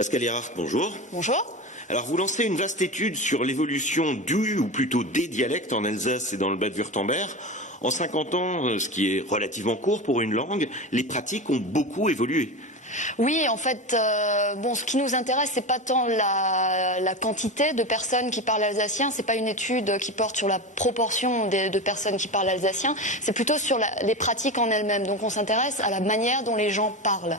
Pascal Erhardt, bonjour. Bonjour. Alors vous lancez une vaste étude sur l'évolution du, ou plutôt des dialectes en Alsace et dans le Bade-Wurtemberg. En 50 ans, ce qui est relativement court pour une langue, les pratiques ont beaucoup évolué. Oui, en fait, ce qui nous intéresse, c'est pas tant la quantité de personnes qui parlent alsacien, c'est pas une étude qui porte sur la proportion de personnes qui parlent alsacien, c'est plutôt sur les pratiques en elles-mêmes. Donc on s'intéresse à la manière dont les gens parlent.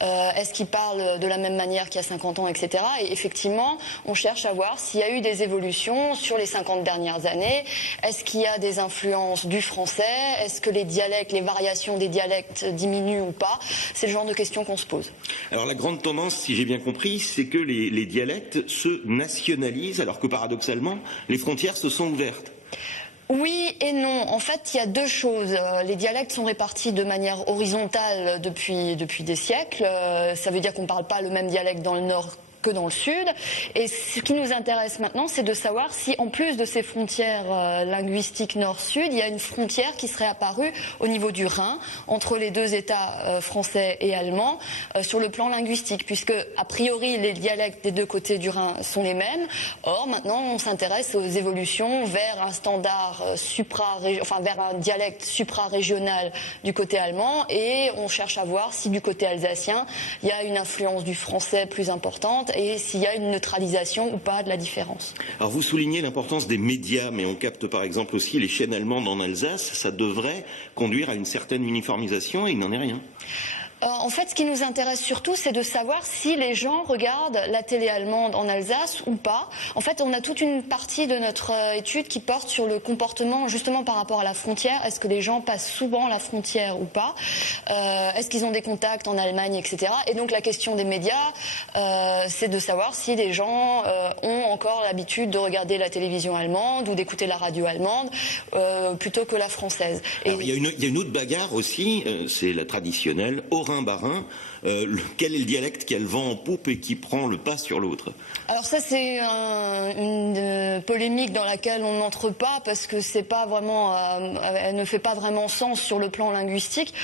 Est-ce qu'ils parlent de la même manière qu'il y a 50 ans, etc. Et effectivement, on cherche à voir s'il y a eu des évolutions sur les 50 dernières années. Est-ce qu'il y a des influences du français? Est-ce que les dialectes, les variations des dialectes diminuent ou pas? C'est le genre de questions qu'on se pose. Alors la grande tendance, si j'ai bien compris, c'est que les dialectes se nationalisent, alors que paradoxalement, les frontières se sont ouvertes. Oui et non. En fait, il y a deux choses. Les dialectes sont répartis de manière horizontale depuis des siècles. Ça veut dire qu'on ne parle pas le même dialecte dans le nord que dans le sud. Et ce qui nous intéresse maintenant, c'est de savoir si, en plus de ces frontières linguistiques nord-sud, il y a une frontière qui serait apparue au niveau du Rhin, entre les deux États français et allemands, sur le plan linguistique, puisque, a priori, les dialectes des deux côtés du Rhin sont les mêmes. Or, maintenant, on s'intéresse aux évolutions vers un standard vers un dialecte supra-régional du côté allemand, et on cherche à voir si, du côté alsacien, il y a une influence du français plus importante, et s'il y a une neutralisation ou pas de la différence. Alors vous soulignez l'importance des médias, mais on capte par exemple aussi les chaînes allemandes en Alsace. Ça devrait conduire à une certaine uniformisation et il n'en est rien. En fait, ce qui nous intéresse surtout, c'est de savoir si les gens regardent la télé allemande en Alsace ou pas. En fait, on a toute une partie de notre étude qui porte sur le comportement, justement par rapport à la frontière. Est-ce que les gens passent souvent la frontière ou pas? Est-ce qu'ils ont des contacts en Allemagne, etc. Et donc la question des médias, c'est de savoir si les gens ont encore l'habitude de regarder la télévision allemande ou d'écouter la radio allemande plutôt que la française. Alors, il y a une autre bagarre aussi, c'est la traditionnelle, Haut-Rhin-Bas-Rhin. Quel est le dialecte qui a le vent en poupe et qui prend le pas sur l'autre? Alors ça, c'est une polémique dans laquelle on n'entre pas, parce que c'est pas vraiment, elle ne fait pas vraiment sens sur le plan linguistique.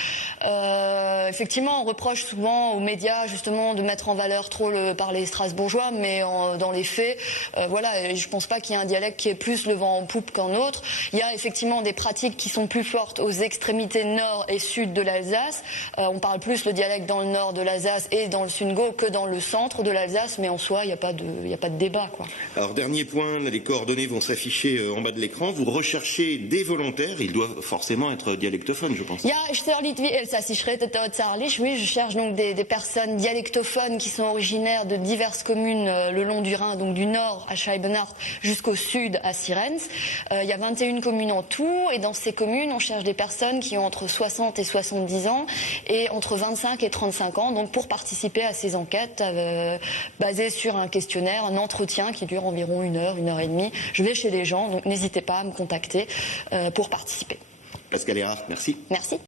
Effectivement, on reproche souvent aux médias justement de mettre en valeur trop le parler strasbourgeois, mais dans les faits, je pense pas qu'il y ait un dialecte qui ait plus le vent en poupe qu'un autre. Il y a effectivement des pratiques qui sont plus fortes aux extrémités nord et sud de l'Alsace. On parle plus le dialecte dans le nord de l'Alsace et dans le Sundgau que dans le centre de l'Alsace, mais en soi, il n'y a pas de débat, quoi. Alors, dernier point, les coordonnées vont s'afficher en bas de l'écran. Vous recherchez des volontaires, ils doivent forcément être dialectophones, je pense. Ja, ich soll nicht wie Elsass, ich rede Deutsch. Oui, je cherche donc des personnes dialectophones qui sont originaires de diverses communes le long du Rhin, donc du nord à Scheibenhardt jusqu'au sud à Sierentz. Il y a 21 communes en tout, et dans ces communes, on cherche des personnes qui ont entre 60 et 70 ans et entre 25 et 35 ans, donc pour participer à ces enquêtes basées sur un questionnaire, un entretien qui dure environ 1 heure, 1 heure et demie. Je vais chez les gens, donc n'hésitez pas à me contacter pour participer. Pascal Erhardt, merci. Merci.